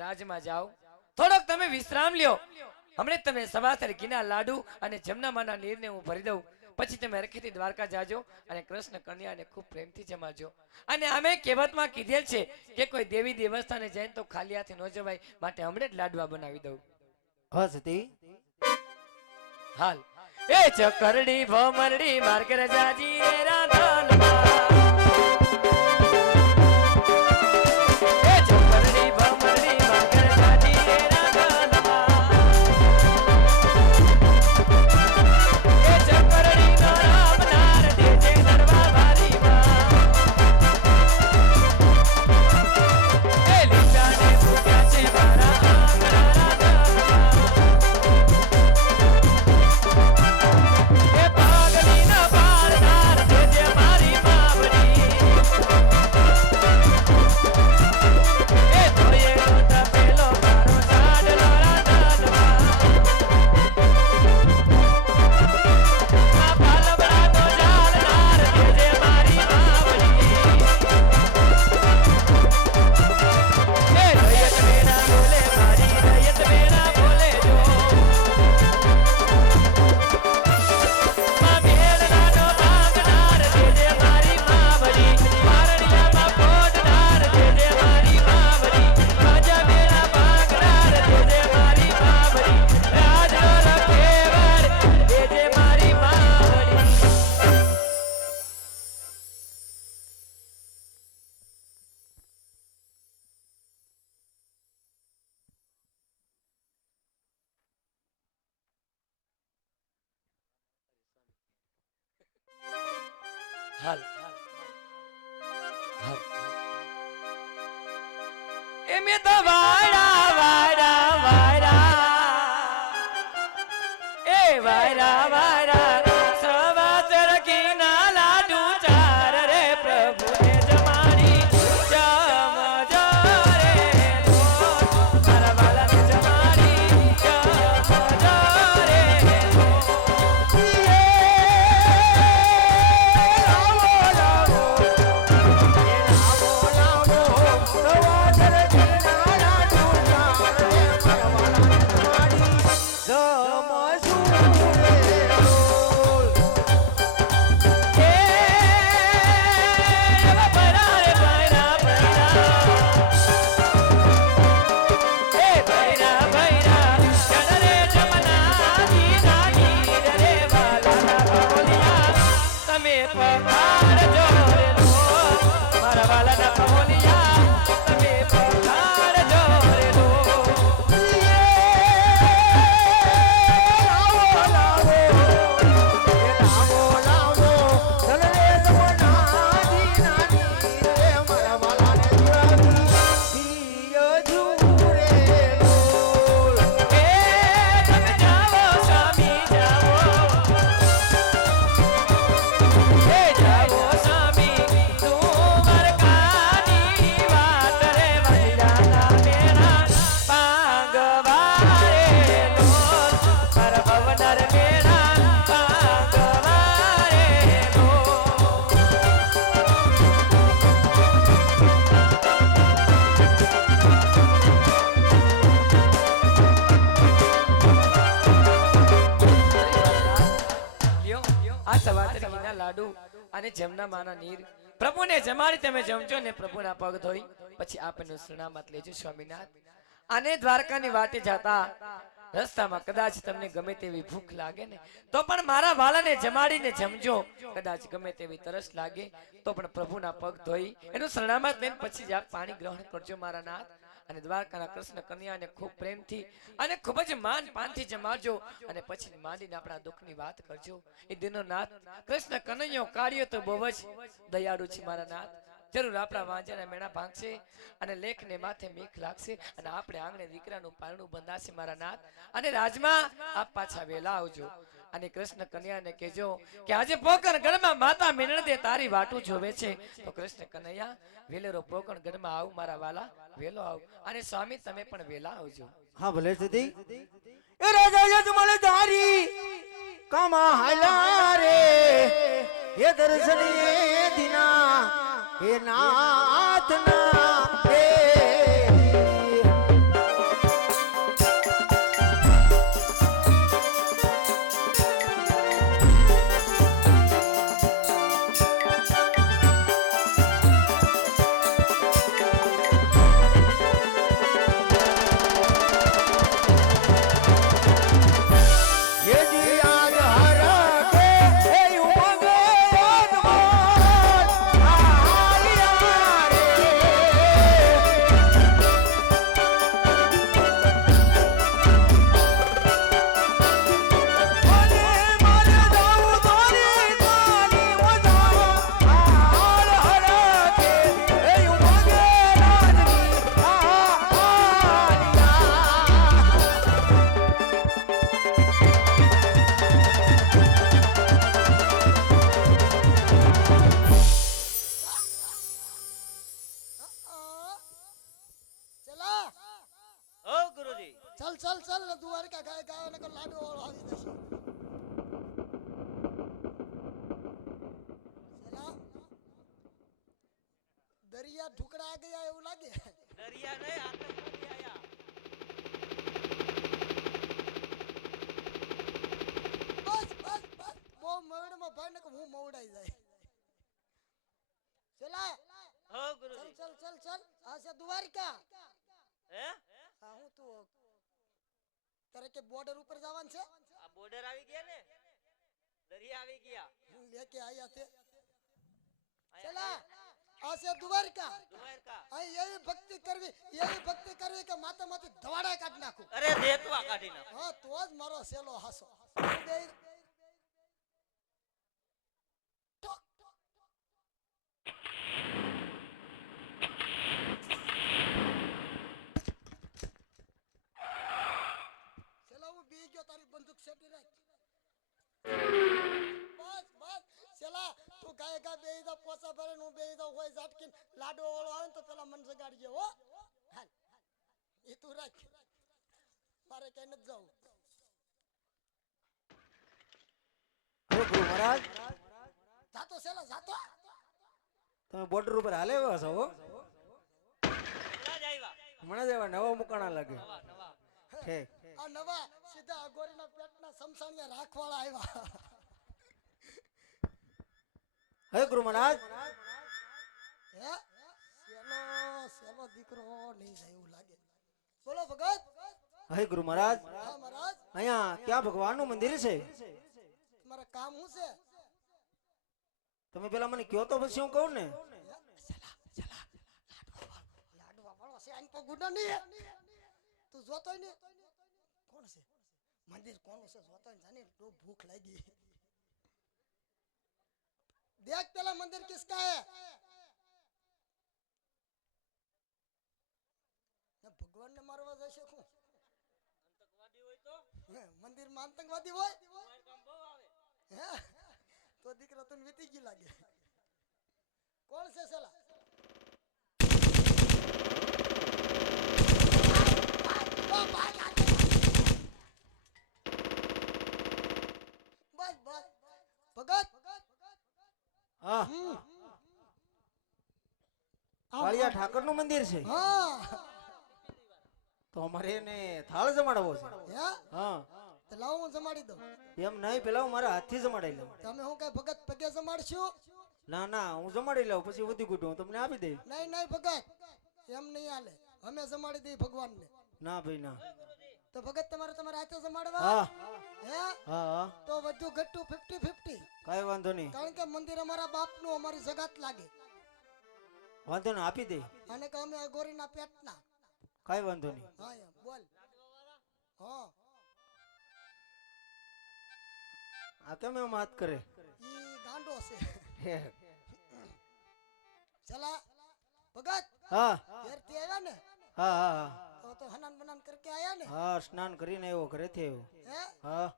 રાજમાં જાઓ, થોડોક તમે વિશ્રામ લ્યો. હમણે તમે સવાસર ઘીના લાડુ અને જમનામાના નીરને હું ભરી દઉં, પછી તમે રખેથી દ્વારકા જાજો અને કૃષ્ણ કન્યાને ખૂબ પ્રેમથી જમાજો. અને અમે કહેવતમાં કીધેલ છે કે કોઈ દેવી દેવસ્થાને જઈને તો ખાલી હાથે ન જવાય, માટે હમણે જ લાડવા બનાવી દઉં. હસતી હાલ એ ચકરડી ભમરડી માર્ગર જાજી રે રાધાનમાં. હાલ હાલ એમે તો વાડા વાડા વાડા એ વાડા વાડા સવાસર ઘીના લાડુ ચાર રે પ્રભુને જમાડી જમજો રે મારા વાલાને જમાડી જમજો રે. અને જમનામાના નીર પ્રભુને જમાડી તમે જમજો ને પ્રભુના પગ ધોઈ પછી આપનો શરણામત લેજો સ્વામીનાથ. આને દ્વારકાની વાટે જાતા રસ્તામાં કદાચ તમને ગમે તેવી ભૂખ લાગે ને તો પણ મારા વાલાને જમાડીને જમજો. કદાચ ગમે તેવી તરસ લાગે તો પણ પ્રભુના પગ ધોઈ એનું શરણામત લઈને પછી જ આપ પાણી ગ્રહણ કરજો મારા નાથ. અને દ્વારકાના કૃષ્ણ કન્યાને ખૂબ પ્રેમથી અને ખૂબ જ માન પાનથી જમાડજો અને પછી માંડીને આપણા દુઃખની વાત કરજો. એ દિનો નાથ કૃષ્ણ કનૈયો કાર્ય તો બહુ જ દયાળુ છે મારા નાથ. જરૂર આપણા વાંજાના મેણા ભાંગશે અને લેખને માથે મીખ લાગશે અને આપણે આંગણે દીકરાનું પારણું બંધાશે મારા નાથ. અને રાજમાં આપ પાછા વેલા આવજો અને કૃષ્ણ કન્યાને કહેજો કે આજે પોકણ ગઢમાં માતા મિનળદે તારી વાટું જોવે છે. તો કૃષ્ણ કનૈયા વેલેરો પોકણ ગઢમાં આવ મારા વાલા, વેલો આવ. અને સ્વામી તમે પણ વેલા આવજો. હા ભલે સતી એ રાજા યજમલ ધારી કમા હાલા રે એ દર્શન એ દિના એ નાથ ના એ ચાલ ચાલ ચાલ દ્વારકા ગાય ગાય ને લાડુ વાળો આવી જશે ચલા દરિયા ઢુકડા ગયા એવું લાગે દરિયા નહીં આતંકવાદી આયા બસ બસ બસ બહુ મવડમાં ભાઈ ને હું મવડાઈ જાય ચલા હો ચલ ગુરુજી ચલ ચલ ચલ આ છે દ્વારકા હે હા હું તું તારે કે બોર્ડર ઉપર જવાનું છે આ બોર્ડર આવી ગયા ને દરિયા આવી ગયા હું લેકે આયા છે ચલા આ છે દ્વારકા દ્વારકા અહીં એવી ભક્તિ કરવી કે માથામાંથી ધવાડા કાઢી નાખું અરે દેતવા કાઢી નાખ હા તો જ મારો સેલો હાસો સેલા હું બી ગયો તારી બંદૂક સેટી રાખ બસ બસ સેલા તું ગાય ગા બેહી જા પોસા ભરે નું બેહી જા હોય ઝાટકીન લાડો વાળો આવે ને તો પેલા મન જગાડજે હો હાલ એ તું રાખ મારે કઈ નથી જાવું હે ગુરુ મહારાજ જાતો સેલા જાતો તમે બોર્ડર ઉપર હાલે આવ્યા છો હો હમણાં જ આવ્યા નવા મુકાણા લાગે છે આ નવા સીધા અઘોરીના પેટના સમસાણિયા રાખવાળા આવ્યા હે ગુરુ મહારાજ હે સેલો દીકરો નહીં જાય એવું લાગે બોલો ભગત હે ગુરુ મહારાજ હા મહારાજ અહીંયા ક્યાં ભગવાનનું મંદિર છે તમારા કામ શું છે તમે પેલા મને કયો તો પછી હું કહું ને લાડવા વાળો છે આન તો ગુડા નહીં તું જોતોય ને કોણ છે મંદિર કોનું છે જોતોય ને જાને તો ભૂખ લાગી देख पहला मंदिर किसका है भगवान ने मारवा जैसे को आतंकवादी होय तो मंदिर में आतंकवादी होय तुम्हारे काम बહુ આવે तो દીકરા તને વીતી ગઈ લાગે કોણ છે સલા બસ બસ ભગત હા કાળિયા ઠાકર નું મંદિર છે હા તો અમારે એને થાળ જમાડવો છે હે હા તો લાવો હું જમાડી દઉં એમ નહીં પેલા હું મારા હાથથી જમાડી લઉં તમે હું કઈ ભગત પગે જમાડશો ના ના હું જમાડી લઉં પછી વધી ગુટું હું તમને આપી દઈ નહીં નહીં ભગત એમ નહીં હાલે અમે જમાડી દઈ ભગવાન ને ના ભાઈ ના તો ભગત તમારે તમારા હાથે જમાડવા હા હે હા હા તો વધુ ઘટું 50-50 કઈ વાંધો નહીં કારણ કે મંદિર અમારા બાપનું અમારી જગાત લાગે વાંધો નહીં આપી દઈ અને કે અમે અઘોરીના પેટના કઈ વાંધો નહીં હા એમ બોલ હા આ કેમ એમ વાત કરે ઈ ગાંડો છે હે. ચલા ભગત હા ઘેરથી આવ્યા ને હા હા તો હનાન બનાન કરકે આયા ને હા સ્નાન કરીને આવ્યો ઘરેથી આવ્યો હે હા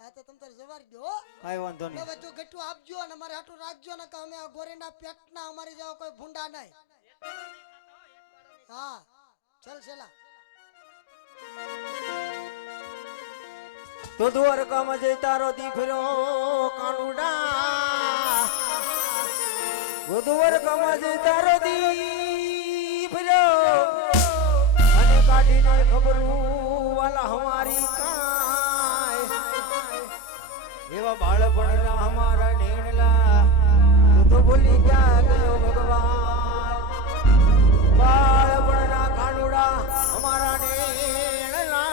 આ તો તમ તાર જવારી ગયો હો કઈ વાંધો ને નહીં બધું ઘટું આપજો અને મારે હાટું રાખજો ને કે અમે અઘોરીના પેટના અમારી જેવા કોઈ ભૂંડા નહીં હા ચલ ચલા તો દ્વારકામાં જઈ તારો દીકરો કાનુડા દ્વારકામાં જઈ તારો દીકરો અને કાઢીને ખબર વાલા હમારી કાય એવા બાળપણના હમારા નેણલા તું તો ભૂલી ક્યાં ગયો ભગવાન બાળપણના કાનુડા હમારા નેણલા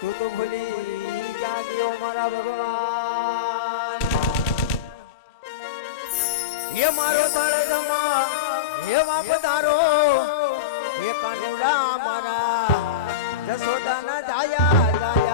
તું તો ભૂલી ક્યાં ગયો મારા ભગવાન ये मारो तळजमा हे वापदारो हे कानुडा मारा जसोदा ना जाया जाया